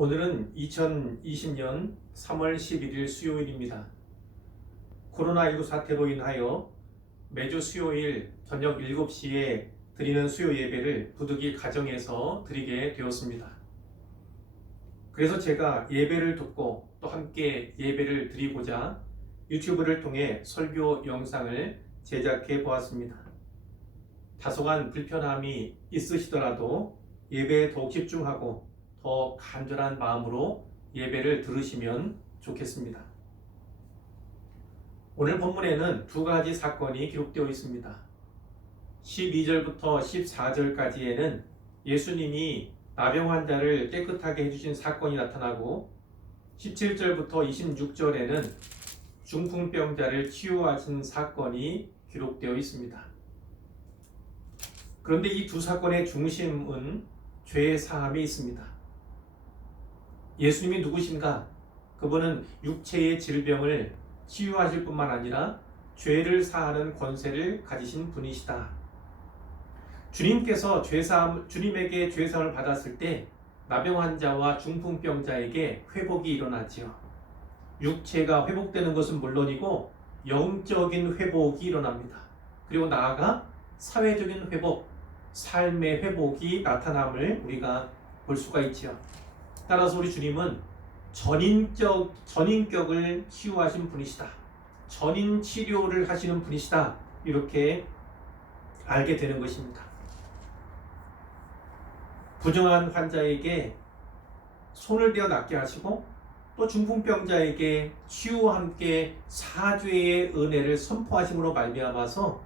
오늘은 2020년 3월 11일 수요일입니다. 코로나19 사태로 인하여 매주 수요일 저녁 7시에 드리는 수요 예배를 부득이 가정에서 드리게 되었습니다. 그래서 제가 예배를 듣고 또 함께 예배를 드리고자 유튜브를 통해 설교 영상을 제작해 보았습니다. 다소간 불편함이 있으시더라도 예배에 더욱 집중하고 더 간절한 마음으로 예배를 들으시면 좋겠습니다. 오늘 본문에는 두 가지 사건이 기록되어 있습니다. 12절부터 14절까지에는 예수님이 나병 환자를 깨끗하게 해주신 사건이 나타나고 17절부터 26절에는 중풍병자를 치유하신 사건이 기록되어 있습니다. 그런데 이 두 사건의 중심은 죄의 사함이 있습니다. 예수님이 누구신가? 그분은 육체의 질병을 치유하실 뿐만 아니라 죄를 사하는 권세를 가지신 분이시다. 주님께서 주님에게 죄사함을 받았을 때 나병 환자와 중풍병자에게 회복이 일어나지요. 육체가 회복되는 것은 물론이고 영적인 회복이 일어납니다. 그리고 나아가 사회적인 회복, 삶의 회복이 나타남을 우리가 볼 수가 있지요. 따라서 우리 주님은 전인격을 치유하신 분이시다. 전인 치료를 하시는 분이시다. 이렇게 알게 되는 것입니다. 부정한 환자에게 손을 대어 낫게 하시고 또 중풍병자에게 치유와 함께 사죄의 은혜를 선포하심으로 말미암아서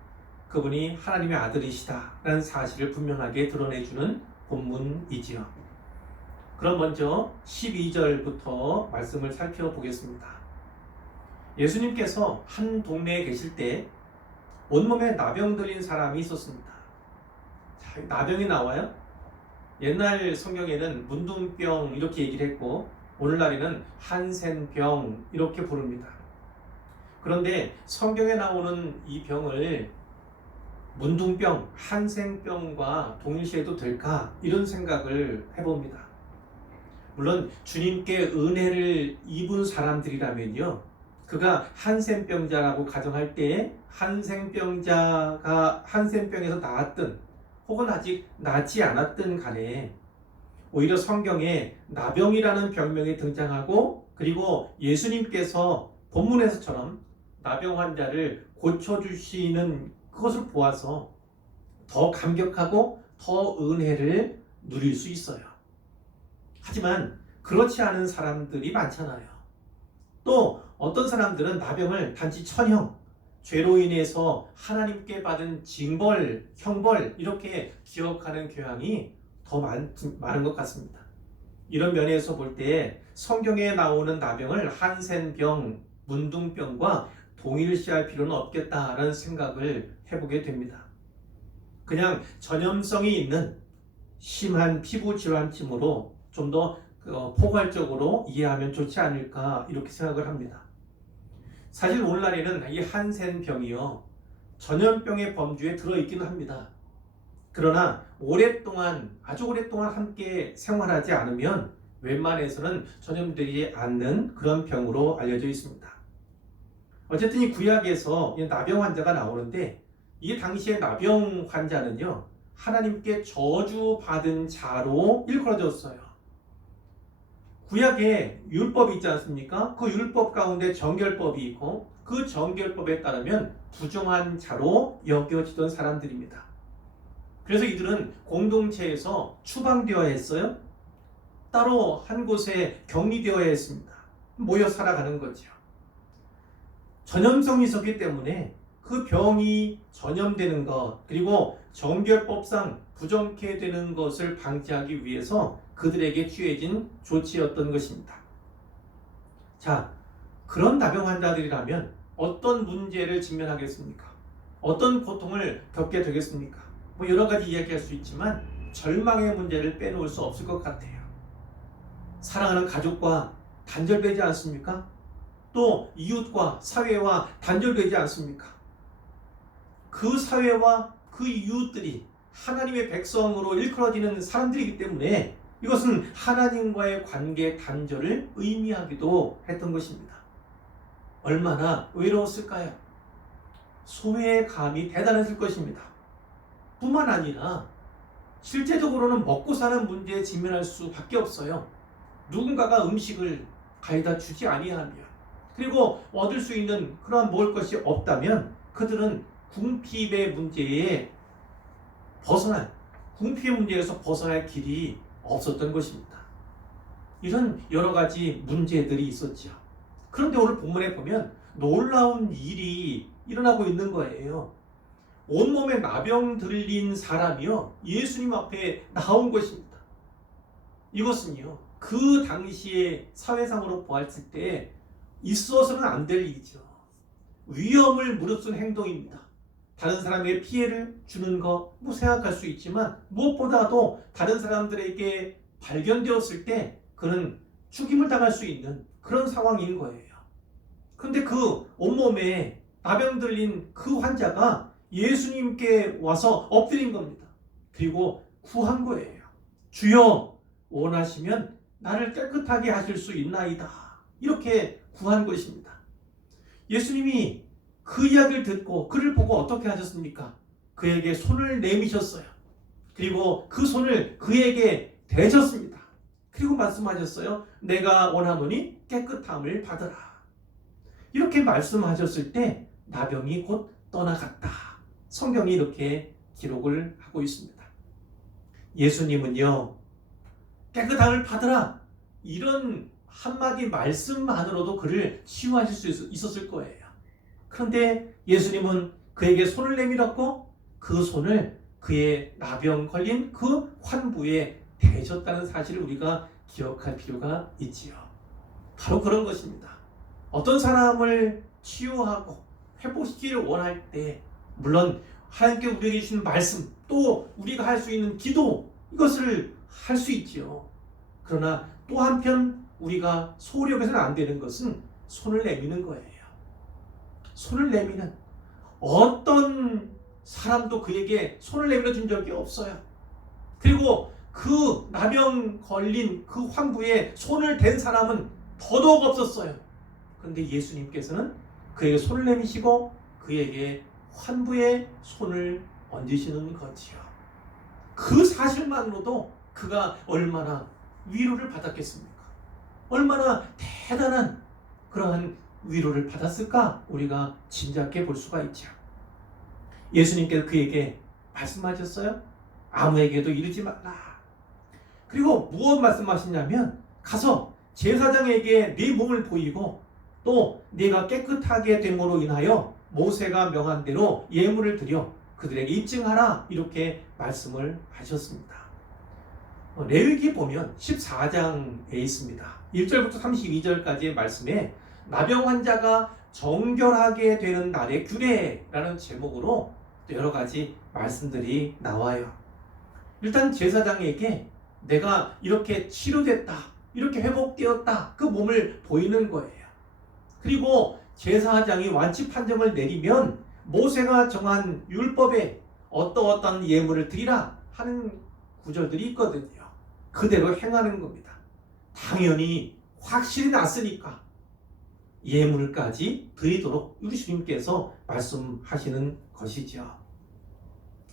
그분이 하나님의 아들이시다라는 사실을 분명하게 드러내주는 본문이지요. 그럼 먼저 12절부터 말씀을 살펴보겠습니다. 예수님께서 한 동네에 계실 때 온몸에 나병 들린 사람이 있었습니다. 자, 나병이 나와요? 옛날 성경에는 문둥병 이렇게 얘기를 했고 오늘날에는 한센병 이렇게 부릅니다. 그런데 성경에 나오는 이 병을 문둥병, 한센병과 동일시해도 될까? 이런 생각을 해봅니다. 물론 주님께 은혜를 입은 사람들이라면요, 그가 한센병자라고 가정할 때 한센병자가 한센병에서 나았든 혹은 아직 낫지 않았든 간에 오히려 성경에 나병이라는 병명이 등장하고 그리고 예수님께서 본문에서처럼 나병 환자를 고쳐주시는 그것을 보아서 더 감격하고 더 은혜를 누릴 수 있어요. 하지만 그렇지 않은 사람들이 많잖아요. 또 어떤 사람들은 나병을 단지 천형, 죄로 인해서 하나님께 받은 징벌, 형벌 이렇게 기억하는 경향이 더 많은 것 같습니다. 이런 면에서 볼 때 성경에 나오는 나병을 한센병, 문둥병과 동일시할 필요는 없겠다라는 생각을 해보게 됩니다. 그냥 전염성이 있는 심한 피부 질환쯤으로 좀 더 포괄적으로 이해하면 좋지 않을까 이렇게 생각을 합니다. 사실 오늘날에는 이 한센병이요 전염병의 범주에 들어있기는 합니다. 그러나 아주 오랫동안 함께 생활하지 않으면 웬만해서는 전염되지 않는 그런 병으로 알려져 있습니다. 어쨌든 이 구약에서 나병 환자가 나오는데 이 당시의 나병 환자는요 하나님께 저주받은 자로 일컬어졌어요. 구약에 율법이 있지 않습니까? 그 율법 가운데 정결법이 있고 그 정결법에 따르면 부정한 자로 여겨지던 사람들입니다. 그래서 이들은 공동체에서 추방되어야 했어요. 따로 한 곳에 격리되어야 했습니다. 모여 살아가는 거죠. 전염성이 있었기 때문에 그 병이 전염되는 것 그리고 정결법상 부정케 되는 것을 방지하기 위해서 그들에게 취해진 조치였던 것입니다. 자, 그런 나병 환자들이라면 어떤 문제를 직면하겠습니까? 어떤 고통을 겪게 되겠습니까? 여러 가지 이야기할 수 있지만 절망의 문제를 빼놓을 수 없을 것 같아요. 사랑하는 가족과 단절되지 않습니까? 또 이웃과 사회와 단절되지 않습니까? 그 사회와 그 이웃들이 하나님의 백성으로 일컬어지는 사람들이기 때문에 이것은 하나님과의 관계 단절을 의미하기도 했던 것입니다. 얼마나 외로웠을까요? 소외감이 대단했을 것입니다. 뿐만 아니라 실제적으로는 먹고 사는 문제에 직면할 수밖에 없어요. 누군가가 음식을 가져다 주지 아니하면, 그리고 얻을 수 있는 그러한 먹을 것이 없다면 그들은 궁핍의 문제에서 벗어날 길이 없었던 것입니다. 이런 여러 가지 문제들이 있었죠. 그런데 오늘 본문에 보면 놀라운 일이 일어나고 있는 거예요. 온몸에 나병 들린 사람이요, 예수님 앞에 나온 것입니다. 이것은요, 그 당시에 사회상으로 보았을 때 있어서는 안 될 일이죠. 위험을 무릅쓴 행동입니다. 다른 사람에게 피해를 주는 거 생각할 수 있지만, 무엇보다도 다른 사람들에게 발견되었을 때 그는 죽임을 당할 수 있는 그런 상황인 거예요. 그런데 그 온몸에 나병 들린 그 환자가 예수님께 와서 엎드린 겁니다. 그리고 구한 거예요. 주여, 원하시면 나를 깨끗하게 하실 수 있나이다. 이렇게 구한 것입니다. 예수님이 그 이야기를 듣고 그를 보고 어떻게 하셨습니까? 그에게 손을 내미셨어요. 그리고 그 손을 그에게 대셨습니다. 그리고 말씀하셨어요. 내가 원하노니 깨끗함을 받으라. 이렇게 말씀하셨을 때 나병이 곧 떠나갔다. 성경이 이렇게 기록을 하고 있습니다. 예수님은요, 깨끗함을 받으라, 이런 한마디 말씀만으로도 그를 치유하실 수 있었을 거예요. 그런데 예수님은 그에게 손을 내밀었고 그 손을 그의 나병 걸린 그 환부에 대셨다는 사실을 우리가 기억할 필요가 있지요. 바로 그런 것입니다. 어떤 사람을 치유하고 회복시키기를 원할 때, 물론 하나님께 우리에게 주신 말씀, 또 우리가 할 수 있는 기도, 이것을 할 수 있지요. 그러나 또 한편 우리가 소홀히 해서는 안 되는 것은 손을 내미는 거예요. 손을 내미는, 어떤 사람도 그에게 손을 내밀어 준 적이 없어요. 그리고 그 나병 걸린 그 환부에 손을 댄 사람은 더더욱 없었어요. 그런데 예수님께서는 그에게 손을 내미시고 그에게 환부의 손을 얹으시는 거지요. 그 사실만으로도 그가 얼마나 위로를 받았겠습니까? 얼마나 대단한 그러한 위로를 받았을까? 우리가 짐작해 볼 수가 있죠. 예수님께서 그에게 말씀하셨어요. 아무에게도 이르지 말라. 그리고 무엇 말씀하시냐면, 가서 제사장에게 네 몸을 보이고 또 네가 깨끗하게 됨으로 인하여 모세가 명한 대로 예물을 드려 그들에게 입증하라. 이렇게 말씀을 하셨습니다. 레위기 보면 14장에 있습니다. 1절부터 32절까지의 말씀에 나병 환자가 정결하게 되는 날의 규례라는 제목으로 여러 가지 말씀들이 나와요. 일단 제사장에게 내가 이렇게 치료됐다, 이렇게 회복되었다, 그 몸을 보이는 거예요. 그리고 제사장이 완치 판정을 내리면 모세가 정한 율법에 어떠한 예물을 드리라 하는 구절들이 있거든요. 그대로 행하는 겁니다. 당연히 확실히 났으니까 예물까지 드리도록 우리 주님께서 말씀하시는 것이죠.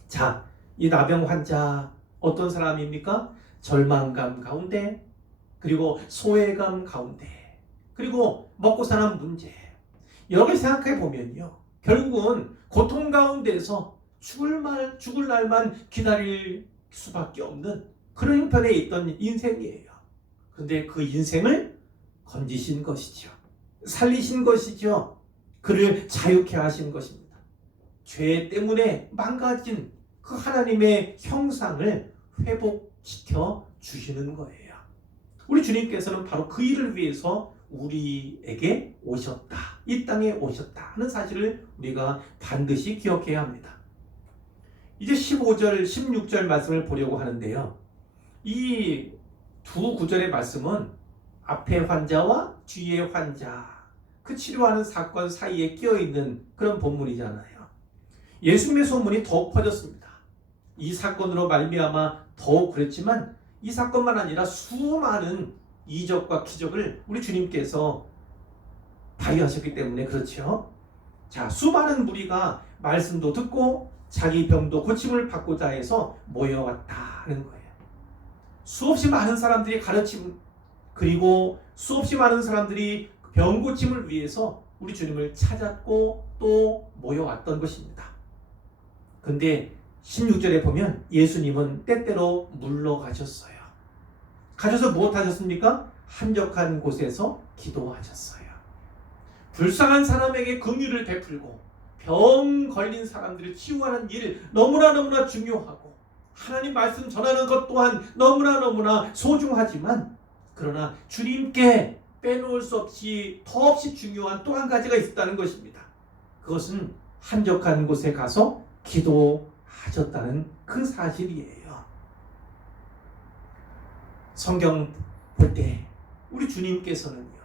자, 이 나병 환자 어떤 사람입니까? 절망감 가운데, 그리고 소외감 가운데, 그리고 먹고 사는 문제, 여러 가지 생각해 보면요, 결국은 고통 가운데서 죽을 날만 기다릴 수밖에 없는 그런 형편에 있던 인생이에요. 그런데 그 인생을 건지신 것이죠. 살리신 것이죠. 그를 자유케 하신 것입니다. 죄 때문에 망가진 그 하나님의 형상을 회복시켜 주시는 거예요. 우리 주님께서는 바로 그 일을 위해서 우리에게 오셨다, 이 땅에 오셨다 하는 사실을 우리가 반드시 기억해야 합니다. 이제 15절, 16절 말씀을 보려고 하는데요, 이 두 구절의 말씀은 앞에 환자와 뒤에 환자, 그 치료하는 사건 사이에 끼어있는 그런 본문이잖아요. 예수님의 소문이 더욱 퍼졌습니다. 이 사건으로 말미암아 더욱 그랬지만 이 사건만 아니라 수많은 이적과 기적을 우리 주님께서 발휘하셨기 때문에 그렇죠. 자, 수많은 무리가 말씀도 듣고 자기 병도 고침을 받고자 해서 모여왔다는 거예요. 수없이 많은 사람들이 가르침, 그리고 수없이 많은 사람들이 병 고침을 위해서 우리 주님을 찾았고 또 모여왔던 것입니다. 근데 16절에 보면 예수님은 때때로 물러가셨어요. 가셔서 무엇 하셨습니까? 한적한 곳에서 기도하셨어요. 불쌍한 사람에게 긍휼을 베풀고 병 걸린 사람들을 치유하는 일 너무나 중요하고 하나님 말씀 전하는 것 또한 너무나 소중하지만 그러나 주님께 빼놓을 수 없이 더없이 중요한 또 한 가지가 있었다는 것입니다. 그것은 한적한 곳에 가서 기도하셨다는 그 사실이에요. 성경 볼 때 우리 주님께서는요,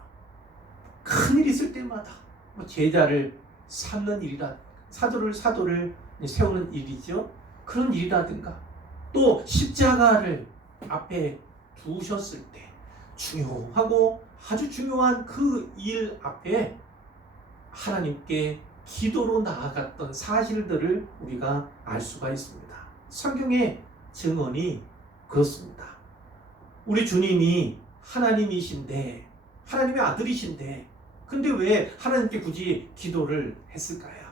큰일 있을 때마다 제자를 삼는 일이라 사도를 세우는 일이죠. 그런 일이라든가 또 십자가를 앞에 두셨을 때 중요하고 아주 중요한 그 일 앞에 하나님께 기도로 나아갔던 사실들을 우리가 알 수가 있습니다. 성경의 증언이 그렇습니다. 우리 주님이 하나님이신데, 하나님의 아들이신데, 근데 왜 하나님께 굳이 기도를 했을까요?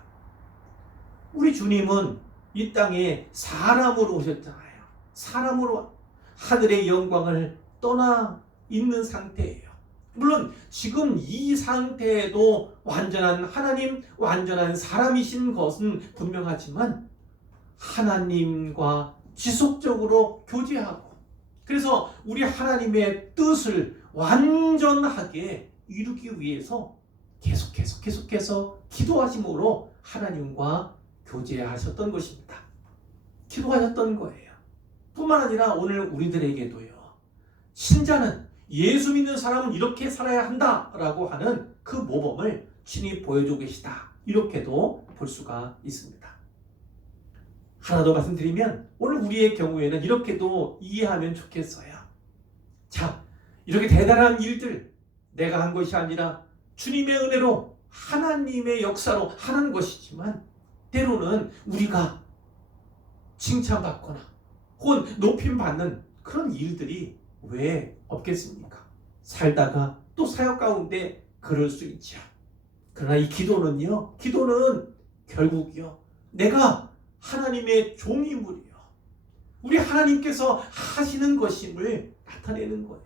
우리 주님은 이 땅에 사람으로 오셨잖아요. 사람으로 하늘의 영광을 떠나 있는 상태예요. 물론 지금 이 상태에도 완전한 하나님, 완전한 사람이신 것은 분명하지만 하나님과 지속적으로 교제하고 그래서 우리 하나님의 뜻을 완전하게 이루기 위해서 계속해서 기도하심으로 하나님과 교제하셨던 것입니다. 기도하셨던 거예요. 뿐만 아니라 오늘 우리들에게도요. 신자는 예수 믿는 사람은 이렇게 살아야 한다라고 하는 그 모범을 친히 보여주고 계시다. 이렇게도 볼 수가 있습니다. 하나 더 말씀드리면 오늘 우리의 경우에는 이렇게도 이해하면 좋겠어요. 자, 이렇게 대단한 일들 내가 한 것이 아니라 주님의 은혜로 하나님의 역사로 하는 것이지만 때로는 우리가 칭찬받거나 혹은 높임받는 그런 일들이 왜 없겠습니까? 살다가 또 사역 가운데 그럴 수 있죠. 그러나 이 기도는 결국이요 내가 하나님의 종이물이요 우리 하나님께서 하시는 것임을 나타내는 거예요.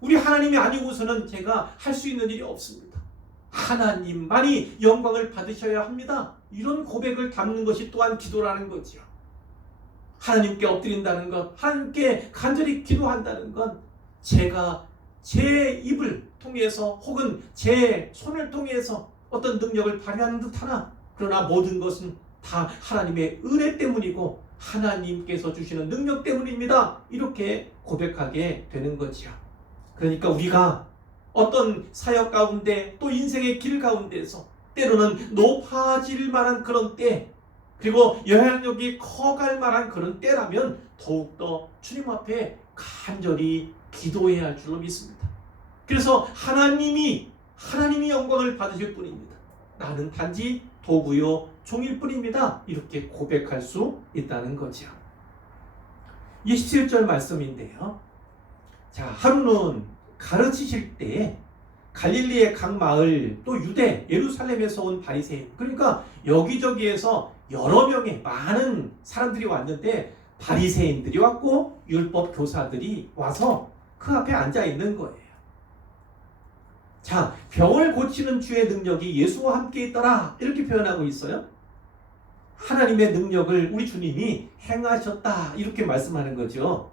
우리 하나님이 아니고서는 제가 할 수 있는 일이 없습니다. 하나님만이 영광을 받으셔야 합니다. 이런 고백을 담는 것이 또한 기도라는 거죠. 하나님께 엎드린다는 것, 하나님께 간절히 기도한다는 건 제가 제 입을 통해서 혹은 제 손을 통해서 어떤 능력을 발휘하는 듯하나 그러나 모든 것은 다 하나님의 은혜 때문이고 하나님께서 주시는 능력 때문입니다. 이렇게 고백하게 되는 거죠. 그러니까 우리가 어떤 사역 가운데 또 인생의 길 가운데서 때로는 높아질 만한 그런 때 그리고 영향력이 커갈 만한 그런 때라면 더욱더 주님 앞에 간절히 기도해야 할 줄로 믿습니다. 그래서 하나님이 영광을 받으실 뿐입니다. 나는 단지 도구요 종일 뿐입니다. 이렇게 고백할 수 있다는 거죠. 27절 말씀인데요. 자, 하루는 가르치실 때 갈릴리의 각 마을 또 유대 예루살렘에서 온 바리새인 그러니까 여기저기에서 여러 명의 많은 사람들이 왔는데 바리새인들이 왔고 율법 교사들이 와서 그 앞에 앉아 있는 거예요. 자, 병을 고치는 주의 능력이 예수와 함께 있더라 이렇게 표현하고 있어요. 하나님의 능력을 우리 주님이 행하셨다 이렇게 말씀하는 거죠.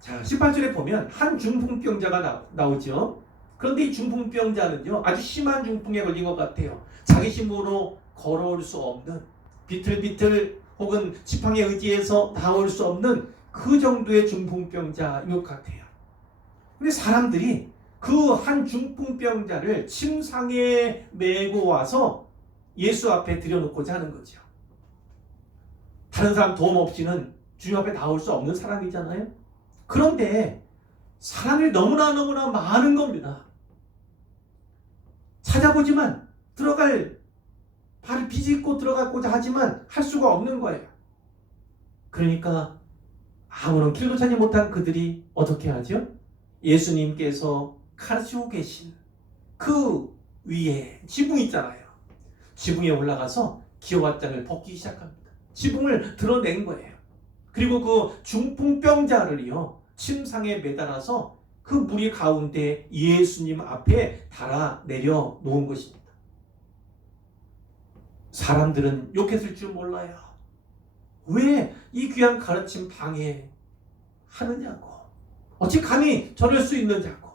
자, 18절에 보면 한 중풍병자가 나오죠. 그런데 이 중풍병자는요 아주 심한 중풍에 걸린 것 같아요. 자기 힘으로 걸어올 수 없는 비틀비틀 혹은 지팡이에 의지해서 나올 수 없는 그 정도의 중풍병자인 것 같아요. 근데 사람들이 그 한 중풍병자를 침상에 메고 와서 예수 앞에 들여놓고자 하는 거죠. 다른 사람 도움 없이는 주님 앞에 나올 수 없는 사람이잖아요. 그런데 사람이 너무나 많은 겁니다. 찾아보지만 발을 비집고 들어가고자 하지만 할 수가 없는 거예요. 그러니까 아무런 길도 찾지 못한 그들이 어떻게 하죠? 예수님께서 가르치고 계신 그 위에 지붕 있잖아요. 지붕에 올라가서 기어왔장을 벗기 시작합니다. 지붕을 드러낸 거예요. 그리고 그 중풍병자를요, 침상에 매달아서 그 무리 가운데 예수님 앞에 달아 내려 놓은 것입니다. 사람들은 욕했을 줄 몰라요. 왜 이 귀한 가르침 방해하느냐고, 어찌 감히 저럴 수 있느냐고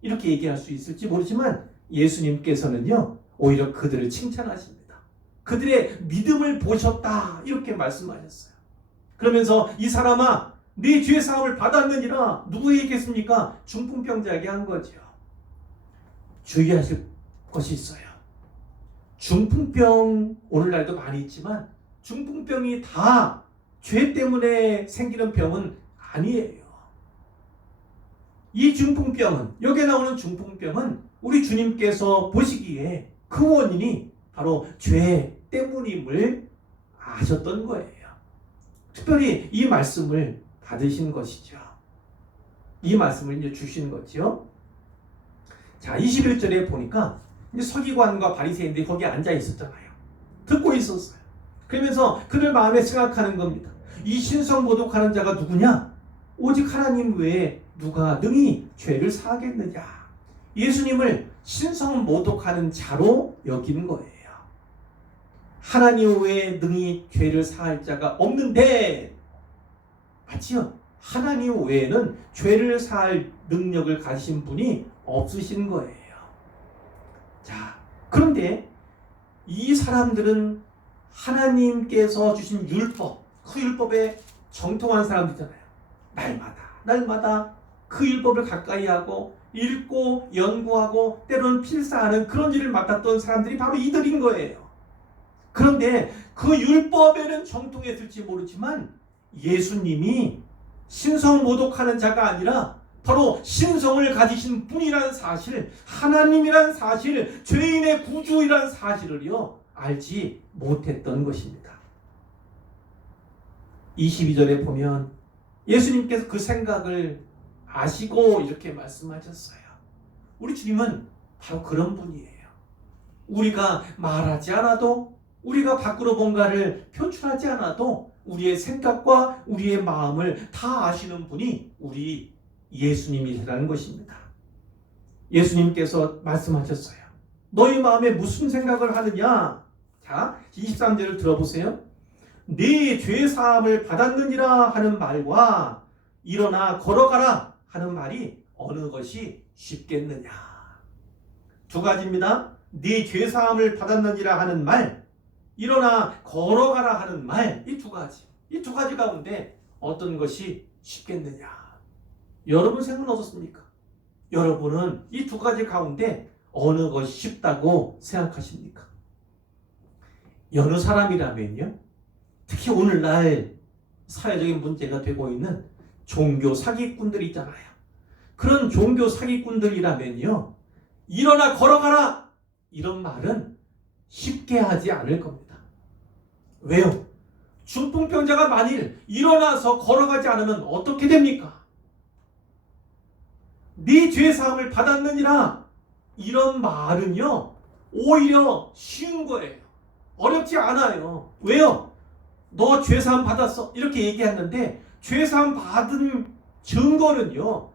이렇게 얘기할 수 있을지 모르지만 예수님께서는요, 오히려 그들을 칭찬하십니다. 그들의 믿음을 보셨다 이렇게 말씀하셨어요. 그러면서 이 사람아, 네 죄 사함을 받았느니라. 누구에게 했겠습니까? 중풍병자에게 한 거죠. 주의하실 것이 있어요. 중풍병 오늘날도 많이 있지만 중풍병이 다 죄 때문에 생기는 병은 아니에요. 이 중풍병은, 여기에 나오는 중풍병은 우리 주님께서 보시기에 그 원인이 바로 죄 때문임을 아셨던 거예요. 특별히 이 말씀을 받으신 것이죠. 이 말씀을 이제 주신 거죠. 자, 21절에 보니까 이제 서기관과 바리새인들이 거기 앉아 있었잖아요. 듣고 있었어요. 그러면서 그들 마음에 생각하는 겁니다. 이 신성 모독하는 자가 누구냐? 오직 하나님 외에 누가 능히 죄를 사하겠느냐? 예수님을 신성 모독하는 자로 여긴 거예요. 하나님 외에 능히 죄를 사할 자가 없는데, 맞지요? 하나님 외에는 죄를 사할 능력을 가진 분이 없으신 거예요. 자, 그런데 이 사람들은 하나님께서 주신 율법, 그 율법에 정통한 사람들이잖아요. 날마다 그 율법을 가까이 하고 읽고 연구하고 때로는 필사하는 그런 일을 맡았던 사람들이 바로 이들인 거예요. 그런데 그 율법에는 정통했을지 모르지만 예수님이 신성 모독하는 자가 아니라 바로 신성을 가지신 분이라는 사실, 하나님이란 사실, 죄인의 구주이란 사실을요 알지 못했던 것입니다. 22절에 보면 예수님께서 그 생각을 아시고 이렇게 말씀하셨어요. 우리 주님은 바로 그런 분이에요. 우리가 말하지 않아도, 우리가 밖으로 뭔가를 표출하지 않아도 우리의 생각과 우리의 마음을 다 아시는 분이 우리 예수님이라는 것입니다. 예수님께서 말씀하셨어요. 너희 마음에 무슨 생각을 하느냐? 자, 23절을 들어보세요. 네 죄 사함을 받았느니라 하는 말과 일어나 걸어가라 하는 말이 어느 것이 쉽겠느냐? 두 가지입니다. 네 죄 사함을 받았느니라 하는 말, 일어나 걸어가라 하는 말, 이 두 가지. 이 두 가지 가운데 어떤 것이 쉽겠느냐? 여러분 생각은 어떻습니까? 여러분은 이 두 가지 가운데 어느 것이 쉽다고 생각하십니까? 여느 사람이라면요, 특히 오늘날 사회적인 문제가 되고 있는 종교 사기꾼들이 있잖아요. 그런 종교 사기꾼들이라면요, 일어나 걸어가라 이런 말은 쉽게 하지 않을 겁니다. 왜요? 중풍병자가 만일 일어나서 걸어가지 않으면 어떻게 됩니까? 네 죄 사함을 받았느니라 이런 말은요 오히려 쉬운 거예요. 어렵지 않아요. 왜요? 너 죄 사함 받았어 이렇게 얘기했는데 죄 사함 받은 증거는요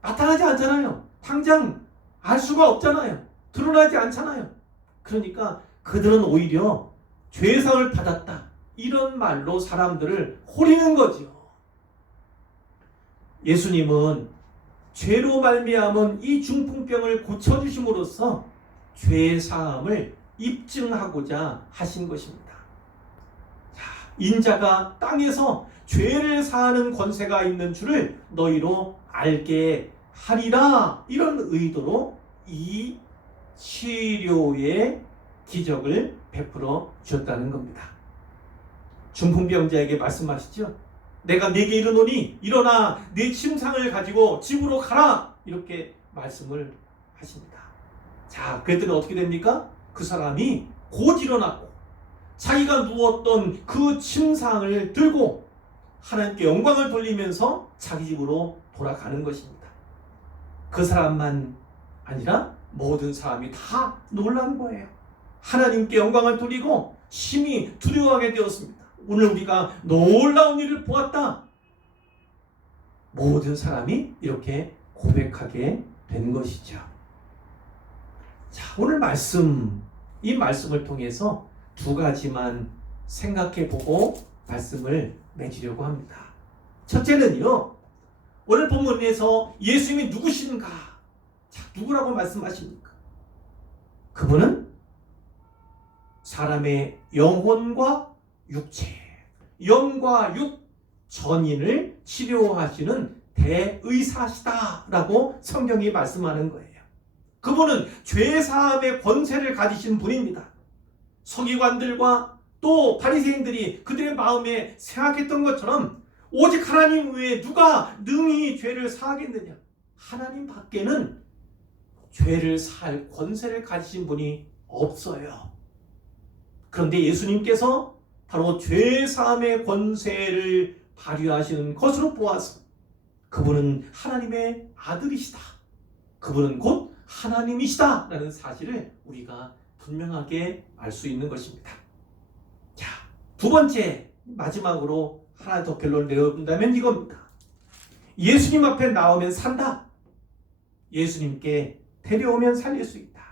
나타나지 않잖아요. 당장 알 수가 없잖아요. 드러나지 않잖아요. 그러니까 그들은 오히려 죄 사함을 받았다 이런 말로 사람들을 호리는 거죠. 예수님은 죄로 말미암은 이 중풍병을 고쳐주심으로써 죄 사함을 입증하고자 하신 것입니다. 자, 인자가 땅에서 죄를 사하는 권세가 있는 줄을 너희로 알게 하리라 이런 의도로 이 치료의 기적을 베풀어 주었다는 겁니다. 중풍병자에게 말씀하시죠. 내가 네게 이르노니 일어나 네 침상을 가지고 집으로 가라. 이렇게 말씀을 하십니다. 자, 그랬더니 어떻게 됩니까? 그 사람이 곧 일어났고 자기가 누웠던 그 침상을 들고 하나님께 영광을 돌리면서 자기 집으로 돌아가는 것입니다. 그 사람만 아니라 모든 사람이 다 놀란 거예요. 하나님께 영광을 돌리고 심히 두려워하게 되었습니다. 오늘 우리가 놀라운 일을 보았다. 모든 사람이 이렇게 고백하게 된 것이죠. 자, 오늘 이 말씀을 통해서 두 가지만 생각해 보고 말씀을 맺으려고 합니다. 첫째는요, 오늘 본문에서 예수님이 누구신가? 자, 누구라고 말씀하십니까? 그분은 사람의 영혼과 육체, 영과 육 전인을 치료하시는 대의사시다라고 성경이 말씀하는 거예요. 그분은 죄사함의 권세를 가지신 분입니다. 서기관들과 또 바리새인들이 그들의 마음에 생각했던 것처럼 오직 하나님 외에 누가 능히 죄를 사하겠느냐? 하나님 밖에는 죄를 사할 권세를 가지신 분이 없어요. 그런데 예수님께서 바로 죄사함의 권세를 발휘하시는 것으로 보아서 그분은 하나님의 아들이시다. 그분은 곧 하나님이시다. 라는 사실을 우리가 분명하게 알 수 있는 것입니다. 자, 두 번째, 마지막으로 하나 더 결론을 내려본다면 이겁니다. 예수님 앞에 나오면 산다. 예수님께 데려오면 살릴 수 있다.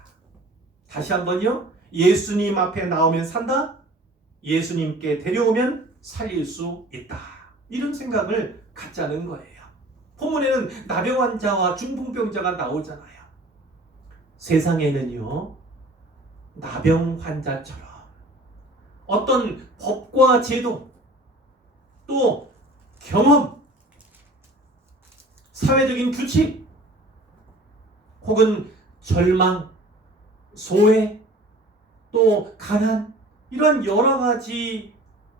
다시 한번요. 예수님 앞에 나오면 산다. 예수님께 데려오면 살릴 수 있다. 이런 생각을 갖자는 거예요. 본문에는 나병 환자와 중풍병자가 나오잖아요. 세상에는요, 나병 환자처럼 어떤 법과 제도, 또 경험, 사회적인 규칙, 혹은 절망, 소외, 또 가난, 이런 여러 가지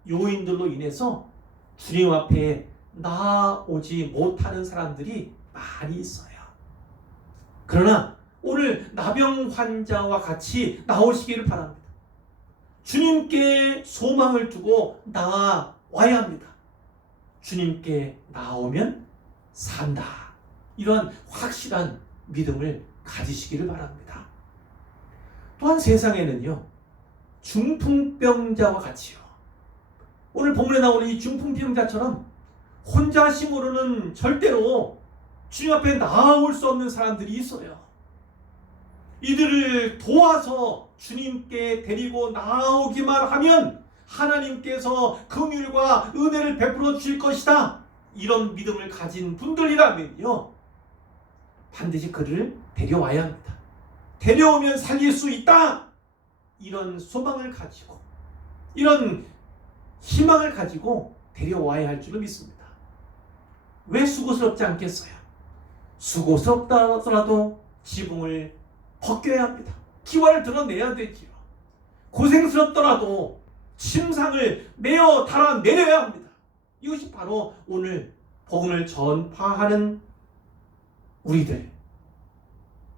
요인들로 인해서 주님 앞에 나오지 못하는 사람들이 많이 있어요. 그러나 오늘 나병 환자와 같이 나오시기를 바랍니다. 주님께 소망을 두고 나와야 합니다. 주님께 나오면 산다. 이런 확실한 믿음을 가지시기를 바랍니다. 또한 세상에는요, 중풍병자와 같이요, 오늘 본문에 나오는 이 중풍병자처럼 혼자 힘으로는 절대로 주님 앞에 나올 수 없는 사람들이 있어요. 이들을 도와서 주님께 데리고 나오기만 하면 하나님께서 긍휼과 은혜를 베풀어 주실 것이다. 이런 믿음을 가진 분들이라면요, 반드시 그를 데려와야 합니다. 데려오면 살릴 수 있다. 이런 소망을 가지고, 이런 희망을 가지고 데려와야 할 줄을 믿습니다. 왜 수고스럽지 않겠어요? 수고스럽다더라도 지붕을 벗겨야 합니다. 기와를 드러내야 되지요. 고생스럽더라도 침상을 메어 달아내려야 합니다. 이것이 바로 오늘 복음을 전파하는 우리들,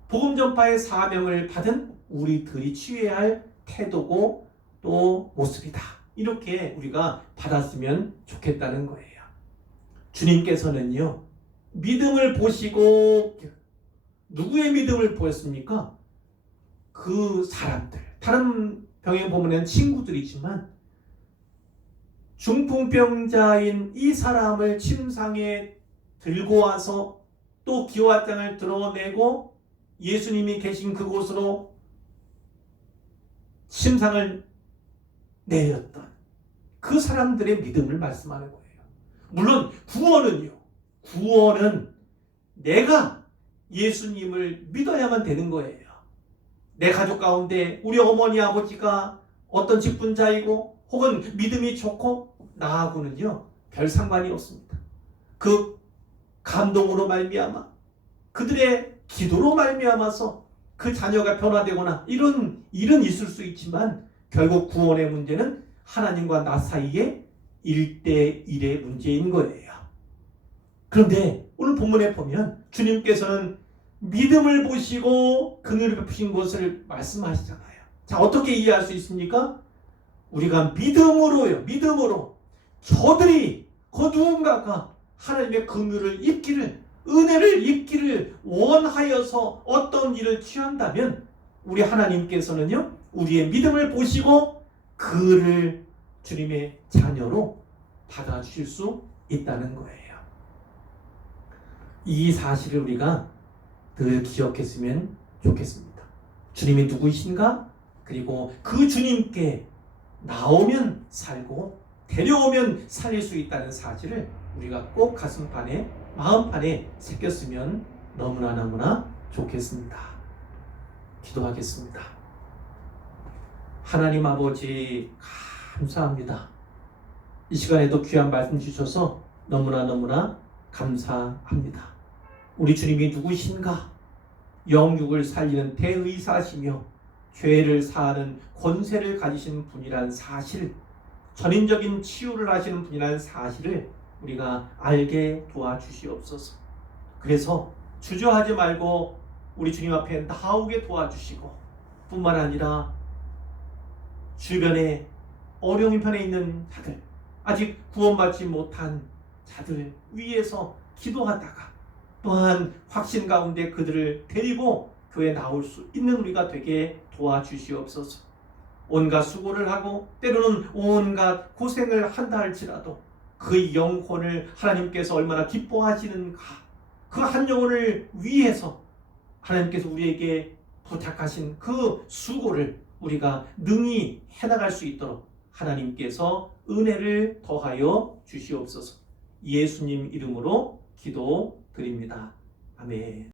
복음 전파의 사명을 받은 우리들이 취해야 할 태도고 또 모습이다. 이렇게 우리가 받았으면 좋겠다는 거예요. 주님께서는요, 믿음을 보시고, 누구의 믿음을 보였습니까? 그 사람들, 다른 병행 보면은 친구들이지만 중풍병자인 이 사람을 침상에 들고 와서 또 기와장을 드러내고 예수님이 계신 그곳으로 침상을 내렸던 그 사람들의 믿음을 말씀하는 거예요. 물론 구원은 내가 예수님을 믿어야만 되는 거예요. 내 가족 가운데 우리 어머니 아버지가 어떤 직분자이고 혹은 믿음이 좋고 나하고는요 별 상관이 없습니다. 그 감동으로 말미암아 그들의 기도로 말미암아서 그 자녀가 변화되거나 이런 일은 있을 수 있지만 결국 구원의 문제는 하나님과 나 사이에 1대1의 문제인 거예요. 그런데 오늘 본문에 보면 주님께서는 믿음을 보시고 긍휼을 베푸신 것을 말씀하시잖아요. 자, 어떻게 이해할 수 있습니까? 우리가 믿음으로 저들이 그 누군가가 하나님의 긍휼을 입기를, 은혜를 입기를 원하여서 어떤 일을 취한다면 우리 하나님께서는요, 우리의 믿음을 보시고 그를 주님의 자녀로 받아주실 수 있다는 거예요. 이 사실을 우리가 늘 기억했으면 좋겠습니다. 주님이 누구이신가? 그리고 그 주님께 나오면 살고 데려오면 살릴 수 있다는 사실을 우리가 꼭 가슴판에, 마음판에 새겼으면 너무나 좋겠습니다. 기도하겠습니다. 하나님 아버지, 감사합니다. 이 시간에도 귀한 말씀 주셔서 너무나 감사합니다. 우리 주님이 누구신가? 영육을 살리는 대의사시며 죄를 사하는 권세를 가지신 분이란 사실, 전인적인 치유를 하시는 분이라는 사실을 우리가 알게 도와주시옵소서. 그래서 주저하지 말고 우리 주님 앞에 나오게 도와주시고, 뿐만 아니라 주변에 어려운 편에 있는 자들, 아직 구원받지 못한 자들 위해서 기도하다가 또한 확신 가운데 그들을 데리고 교회에 나올 수 있는 우리가 되게 도와주시옵소서. 온갖 수고를 하고 때로는 온갖 고생을 한다 할지라도 그 영혼을 하나님께서 얼마나 기뻐하시는가, 그 한 영혼을 위해서 하나님께서 우리에게 부탁하신 그 수고를 우리가 능히 해나갈 수 있도록 하나님께서 은혜를 더하여 주시옵소서. 예수님 이름으로 기도드립니다. 아멘.